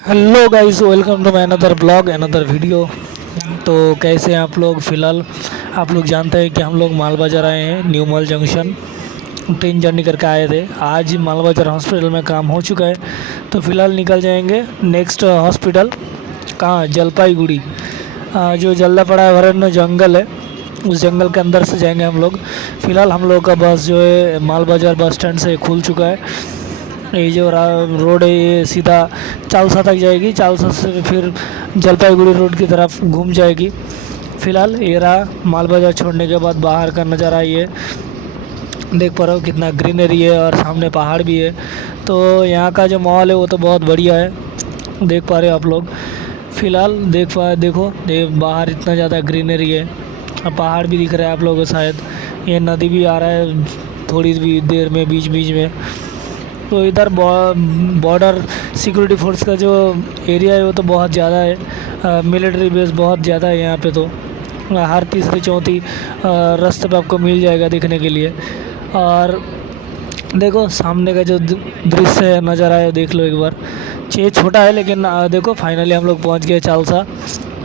Hello guys, welcome to my another blog another video. तो कैसे हैं आप लोग? फ़िलहाल आप लोग जानते हैं कि हम लोग माल बाज़ार आए हैं, new mall junction train journey करके आए थे। आज माल बाज़ार हॉस्पिटल में काम हो चुका है, तो फ़िलहाल निकल जाएंगे नेक्स्ट हॉस्पिटल। कहाँ? जलपाईगुड़ी। जो जल्दा पड़ा है वरन जंगल है, उस जंगल के अंदर से जाएंगे हम लोग। फ़िलहाल हम लोग का बस जो है माल बाज़ार बस स्टैंड से खुल चुका है। ये जो रोड है ये सीधा चालसा तक जाएगी, चालसा से फिर जलपाईगुड़ी रोड की तरफ घूम जाएगी। फ़िलहाल ये रहा माल बाज़ार छोड़ने के बाद बाहर का नज़ारा। ये देख पा रहे हो कितना ग्रीनरी है और सामने पहाड़ भी है। तो यहाँ का जो माहौल है वो तो बहुत बढ़िया है, देख पा रहे हो आप लोग। फ़िलहाल देखो बाहर इतना ज़्यादा ग्रीनरी है, अब पहाड़ भी दिख रहा है आप लोगों को शायद। ये नदी भी आ रहा है थोड़ी भी देर में बीच बीच में। तो इधर बॉर्डर सिक्योरिटी फोर्स का जो एरिया है वो तो बहुत ज़्यादा है, मिलिट्री बेस बहुत ज़्यादा है यहाँ पे। तो हर तीसरी चौथी रास्ते पे आपको मिल जाएगा देखने के लिए। और देखो सामने का जो दृश्य है नज़ारा है, देख लो एक बार। ये छोटा है लेकिन देखो फाइनली हम लोग पहुँच गए चालसा।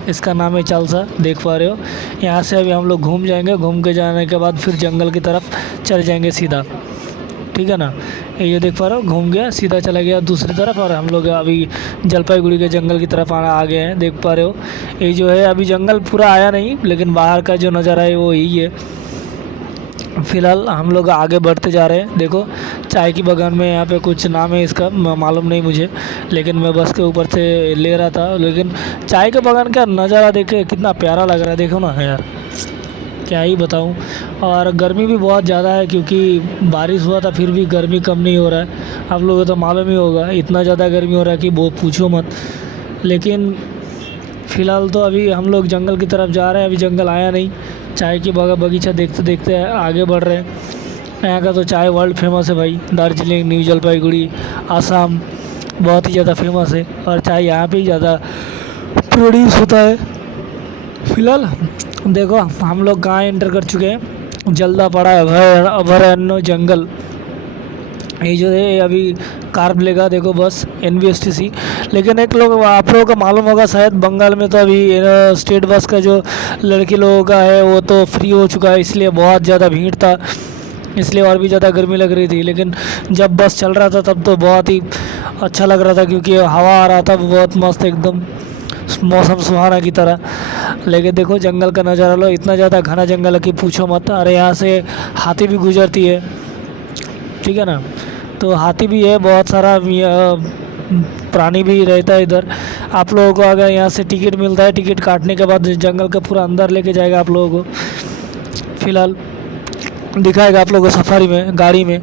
इसका नाम है चालसा, देख पा रहे हो। यहाँ से अभी हम लोग घूम जाएंगे, घूम के जाने के बाद फिर जंगल की तरफ चले जाएंगे सीधा, ठीक है ना। ये देख पा रहे हो घूम गया, सीधा चला गया दूसरी तरफ और हम लोग अभी जलपाईगुड़ी के जंगल की तरफ आ गए हैं। देख पा रहे हो ये जो है अभी जंगल पूरा आया नहीं, लेकिन बाहर का जो नज़ारा है वो यही है। फ़िलहाल हम लोग आगे बढ़ते जा रहे हैं। देखो चाय की बागान में यहाँ पे कुछ नाम है इसका, मालूम नहीं मुझे, लेकिन मैं बस के ऊपर से ले रहा था। लेकिन चाय के बागान का नज़ारा देखे कितना प्यारा लग रहा है, देखो ना यार, क्या ही बताऊं। और गर्मी भी बहुत ज़्यादा है क्योंकि बारिश हुआ था फिर भी गर्मी कम नहीं हो रहा है। आप लोगों को तो मालूम ही होगा इतना ज़्यादा गर्मी हो रहा है कि वो पूछो मत। लेकिन फ़िलहाल तो अभी हम लोग जंगल की तरफ जा रहे हैं, अभी जंगल आया नहीं। चाय की बगीचा देखते देखते आगे बढ़ रहे हैं। यहाँ का तो चाय वर्ल्ड फेमस है भाई, दार्जिलिंग, न्यू जलपाईगुड़ी, आसाम बहुत ही ज़्यादा फेमस है और चाय यहाँ पे ही ज़्यादा प्रोड्यूस होता है। फ़िलहाल देखो हम लोग कहाँ एंटर कर चुके हैं, जल्दा पड़ा अभयारण्य जंगल। ये जो है अभी कार मिलेगा, देखो बस NBSTC। लेकिन एक लोग आप लोगों को मालूम होगा शायद, बंगाल में तो अभी स्टेट बस का जो लड़की लोगों का है वो तो फ्री हो चुका है, इसलिए बहुत ज़्यादा भीड़ था, इसलिए और भी ज़्यादा गर्मी लग रही थी। लेकिन जब बस चल रहा था तब तो बहुत ही अच्छा लग रहा था क्योंकि हवा आ रहा था बहुत मस्त एकदम, मौसम सुहाना की तरह। लेकिन देखो जंगल का नज़ारा लो, इतना ज़्यादा घना जंगल है कि पूछो मत। अरे यहाँ से हाथी भी गुजरती है, ठीक है ना। तो हाथी भी है, बहुत सारा प्राणी भी रहता है इधर। आप लोगों को अगर यहाँ से टिकट मिलता है, टिकट काटने के बाद जंगल के पूरा अंदर लेके जाएगा आप लोगों को। फ़िलहाल दिखाएगा आप लोगों को सफारी में, गाड़ी में।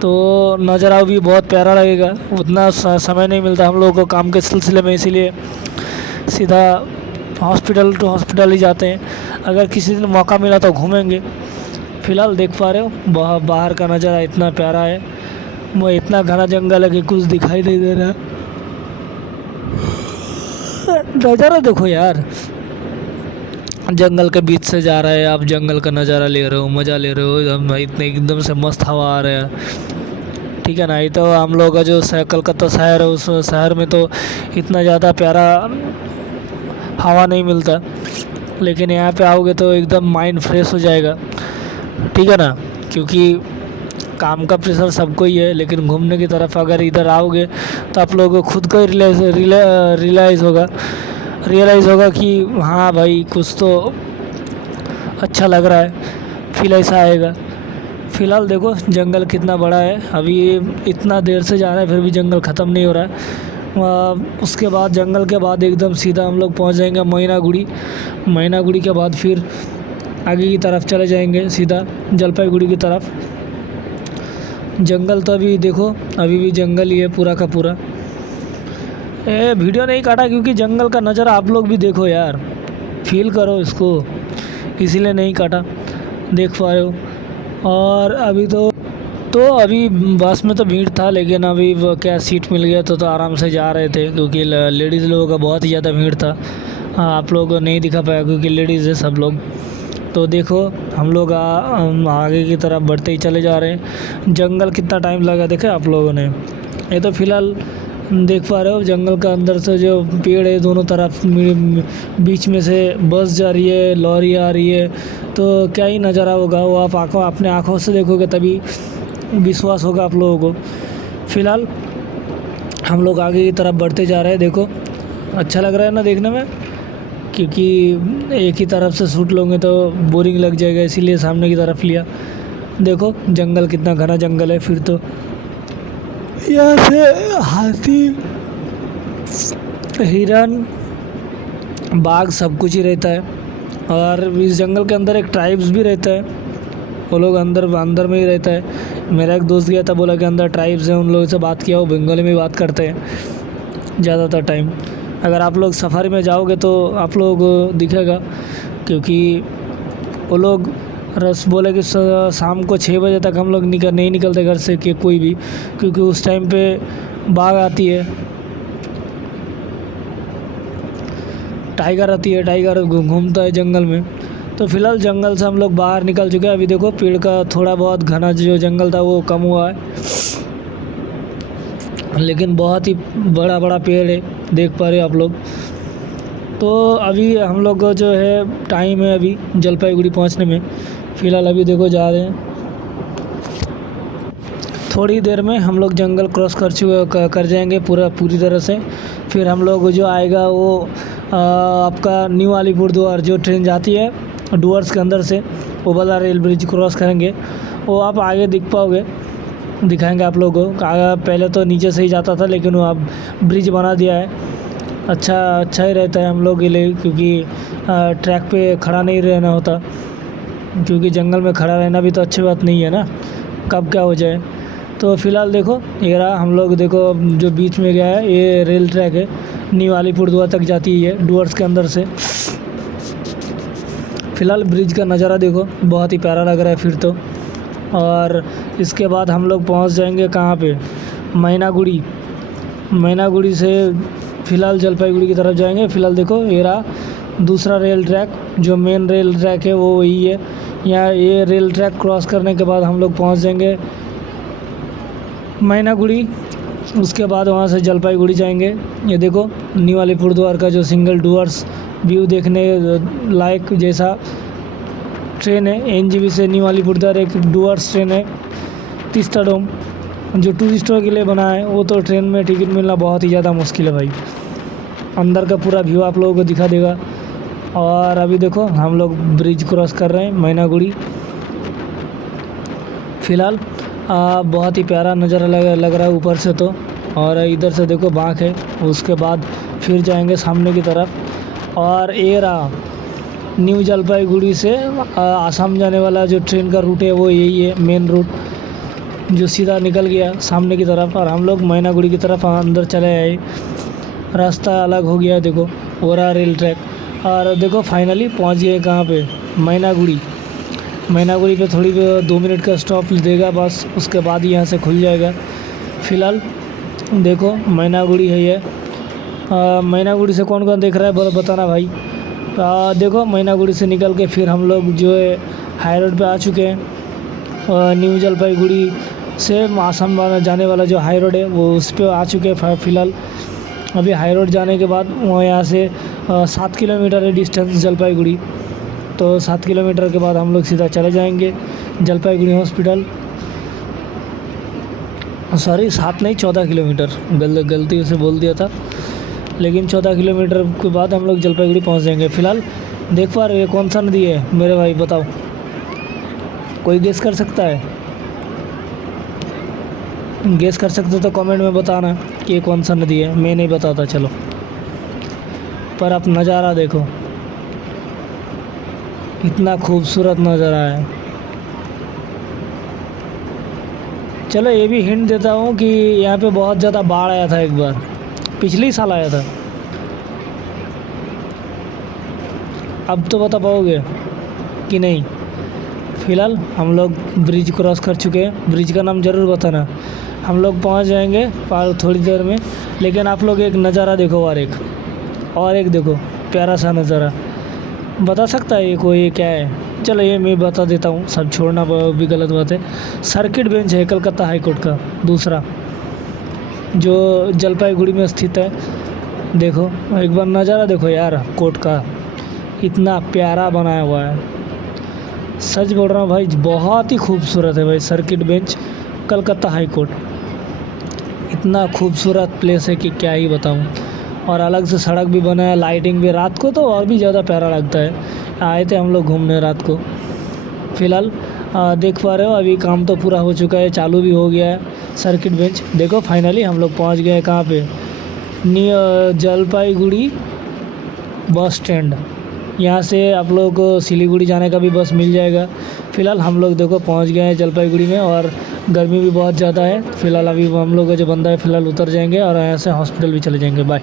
तो नज़ारा भी बहुत प्यारा लगेगा। उतना समय नहीं मिलता हम लोगों को काम के सिलसिले में, इसीलिए सीधा हॉस्पिटल टू हॉस्पिटल ही जाते हैं। अगर किसी दिन मौका मिला तो घूमेंगे। फ़िलहाल देख पा रहे हो बाहर का नज़ारा इतना प्यारा है, वो इतना घना जंगल है कि कुछ दिखाई नहीं दे रहा। नज़ारा देखो यार, जंगल के बीच से जा रहा है, आप जंगल का नज़ारा ले रहे हो, मज़ा ले रहे हो, इतने एकदम से मस्त हवा आ रहा है, ठीक है ना। ये तो हम लोग का जो कलकत्ता शहर है, उस शहर में तो इतना ज़्यादा प्यारा हवा नहीं मिलता, लेकिन यहाँ पे आओगे तो एकदम माइंड फ्रेश हो जाएगा, ठीक है ना। क्योंकि काम का प्रेशर सबको ही है, लेकिन घूमने की तरफ अगर इधर आओगे तो आप लोगों को खुद को ही रियलाइज़ होगा कि हाँ भाई कुछ तो अच्छा लग रहा है, फील ऐसा आएगा। फ़िलहाल देखो जंगल कितना बड़ा है, अभी इतना देर से जा रहा है फिर भी जंगल ख़त्म नहीं हो रहा है। उसके बाद जंगल के बाद एकदम सीधा हम लोग पहुंच जाएंगे मैनागुड़ी के बाद फिर आगे की तरफ चले जाएंगे सीधा जलपाईगुड़ी की तरफ। जंगल तो अभी देखो अभी भी जंगल ही है पूरा का पूरा। वीडियो नहीं काटा क्योंकि जंगल का नज़ारा आप लोग भी देखो यार, फील करो इसको, इसीलिए नहीं काटा, देख पा रहे हो। और अभी तो अभी बस में तो भीड़ था, लेकिन अभी क्या सीट मिल गया तो आराम से जा रहे थे क्योंकि लेडीज़ लोगों का बहुत ही ज़्यादा भीड़ था। हाँ आप लोगों को नहीं दिखा पाया क्योंकि लेडीज़ है सब लोग। तो देखो हम लोग आगे की तरफ बढ़ते ही चले जा रहे हैं। जंगल कितना टाइम लगा देखे आप लोगों ने। ये तो फ़िलहाल देख पा रहे हो जंगल का अंदर से जो पेड़ है दोनों तरफ बीच में से बस जा रही है, लॉरी आ रही है, तो क्या ही नज़ारा होगा वो आप अपने आँखों से देखोगे तभी विश्वास होगा आप लोगों को। फ़िलहाल हम लोग आगे की तरफ बढ़ते जा रहे हैं। देखो अच्छा लग रहा है ना देखने में, क्योंकि एक ही तरफ से शूट लोगे तो बोरिंग लग जाएगा, इसीलिए सामने की तरफ लिया। देखो जंगल कितना घना जंगल है। फिर तो यहाँ से हाथी, हिरन, बाघ सब कुछ ही रहता है। और इस जंगल के अंदर एक ट्राइब्स भी रहता है, वो लोग अंदर में ही रहता है। मेरा एक दोस्त गया था, बोला कि अंदर ट्राइब्स हैं, उन लोगों से बात किया, वो बंगाली में बात करते हैं ज़्यादातर टाइम। अगर आप लोग सफारी में जाओगे तो आप लोग दिखेगा, क्योंकि वो लोग बोले कि शाम को 6 बजे तक हम लोग नहीं निकलते घर से कि कोई भी, क्योंकि उस टाइम पे बाघ आती है, टाइगर आती है, टाइगर घूमता है जंगल में। तो फिलहाल जंगल से हम लोग बाहर निकल चुके हैं। अभी देखो पेड़ का थोड़ा बहुत घना जो जंगल था वो कम हुआ है, लेकिन बहुत ही बड़ा बड़ा पेड़ है, देख पा रहे हो आप लोग। तो अभी हम लोग को जो है टाइम है अभी जलपाईगुड़ी पहुंचने में। फ़िलहाल अभी देखो जा रहे हैं, थोड़ी देर में हम लोग जंगल क्रॉस कर जाएंगे पूरी तरह से। फिर हम लोग जो आएगा वो आपका न्यू अलीपुरद्वार जो ट्रेन जाती है डुअर्स के अंदर से, वो वाला रेल ब्रिज क्रॉस करेंगे, वो आप आगे दिख पाओगे, दिखाएंगे आप लोगों को। पहले तो नीचे से ही जाता था, लेकिन वो अब ब्रिज बना दिया है। अच्छा ही रहता है हम लोग के लिए, क्योंकि ट्रैक पे खड़ा नहीं रहना होता, क्योंकि जंगल में खड़ा रहना भी तो अच्छी बात नहीं है ना, कब क्या हो जाए। तो फ़िलहाल देखो ये रहा, हम लोग देखो जो बीच में गया है ये रेल ट्रैक है, न्यू अलीपुरद्वार तक जाती है डुअर्स के अंदर से। फ़िलहाल ब्रिज का नज़ारा देखो, बहुत ही प्यारा लग रहा है फिर तो। और इसके बाद हम लोग पहुंच जाएंगे कहाँ पे, मैनागुड़ी से फ़िलहाल जलपाईगुड़ी की तरफ जाएंगे। फ़िलहाल देखो ये रहा दूसरा रेल ट्रैक, जो मेन रेल ट्रैक है वो वही है। यहाँ ये रेल ट्रैक क्रॉस करने के बाद हम लोग पहुंच जाएंगे मैनागुड़ी। उसके बाद वहाँ से जलपाईगुड़ी जाएंगे। ये देखो न्यू अलीपुरद्वार का जो सिंगल डुअर्स व्यू देखने लायक जैसा ट्रेन है। एनजीबी से न्यू अलीपुरद्वार एक डुअर्स ट्रेन है, तीस्ता डोम, जो टूरिस्टों के लिए बना है। वो तो ट्रेन में टिकट मिलना बहुत ही ज़्यादा मुश्किल है भाई। अंदर का पूरा व्यू आप लोगों को दिखा देगा। और अभी देखो हम लोग ब्रिज क्रॉस कर रहे हैं मैनागुड़ी। फ़िलहाल बहुत ही प्यारा नज़ारा लग रहा है ऊपर से तो। और इधर से देखो बाँक है, उसके बाद फिर जाएंगे सामने की तरफ। और ये रहा न्यू जलपाईगुड़ी से आसाम जाने वाला जो ट्रेन का रूट है वो यही है, मेन रूट जो सीधा निकल गया सामने की तरफ। और हम लोग मैनागुड़ी की तरफ अंदर चले आए, रास्ता अलग हो गया। देखो वो रहा रेल ट्रैक। और देखो फाइनली पहुंच गए कहाँ पे, मैनागुड़ी पे थोड़ी 2 मिनट का स्टॉप देगा बस, उसके बाद ही यहाँ से खुल जाएगा। फ़िलहाल देखो मैनागुड़ी है ये। मैनागुड़ी से कौन कौन देख रहा है बताना भाई। देखो मैनागुड़ी से निकल के फिर हम लोग जो है हाई रोड पे आ चुके हैं। न्यू जलपाईगुड़ी से आसाम जाने वाला जो हाई रोड है वो उस पर आ चुके हैं फ़िलहाल। अभी हाई रोड जाने के बाद वहाँ यहाँ से 7 किलोमीटर है डिस्टेंस जलपाईगुड़ी। तो 7 किलोमीटर के बाद हम लोग सीधा चले जाएंगे जलपाईगुड़ी हॉस्पिटल। सॉरी 7 नहीं 14 किलोमीटर, गलती से बोल दिया था, लेकिन 14 किलोमीटर के बाद हम लोग जलपाईगुड़ी पहुंच जाएंगे। फ़िलहाल देख पा रहे हो कौन सा नदी है मेरे भाई, बताओ कोई गेस कर सकता है? गेस कर सकते तो कमेंट में बताना कि ये कौन सा नदी है। मैं नहीं बताता चलो, पर आप नज़ारा देखो, इतना खूबसूरत नज़ारा है। चलो ये भी हिंट देता हूँ कि यहाँ पे बहुत ज़्यादा बाढ़ आया था एक बार, पिछले साल आया था। अब तो बता पाओगे कि नहीं? फ़िलहाल हम लोग ब्रिज क्रॉस कर चुके हैं, ब्रिज का नाम ज़रूर बताना। हम लोग पहुंच जाएंगे पार थोड़ी देर में, लेकिन आप लोग एक नज़ारा देखो, और एक देखो प्यारा सा नज़ारा। बता सकता है ये क्या है? चलो ये मैं बता देता हूँ, सब छोड़ना भी गलत बात है। सर्किट बेंच है कलकत्ता हाई कोर्ट का दूसरा। जो जलपाईगुड़ी में स्थित है। देखो एक बार नज़ारा देखो यार कोर्ट का, इतना प्यारा बनाया हुआ है। सच बोल रहा हूँ भाई, बहुत ही खूबसूरत है भाई। Circuit bench Calcutta high court, इतना खूबसूरत प्लेस है कि क्या ही बताऊँ। और अलग से सड़क भी बना है, लाइटिंग भी, रात को तो और भी ज़्यादा प्यारा लगता है। आए थे हम लोग घूमने रात को। फ़िलहाल देख पा रहे हो अभी काम तो पूरा हो चुका है, चालू भी हो गया है सर्किट बेंच। देखो फाइनली हम लोग पहुंच गए कहाँ पे, जलपाईगुड़ी बस स्टैंड। यहाँ से आप लोग को सिलीगुड़ी जाने का भी बस मिल जाएगा। फ़िलहाल हम लोग देखो पहुँच गए हैं जलपाईगुड़ी में, और गर्मी भी बहुत ज़्यादा है। फ़िलहाल अभी हम लोग का जो बंदा है फ़िलहाल उतर जाएंगे और यहाँ से हॉस्पिटल भी चले जाएंगे। बाय।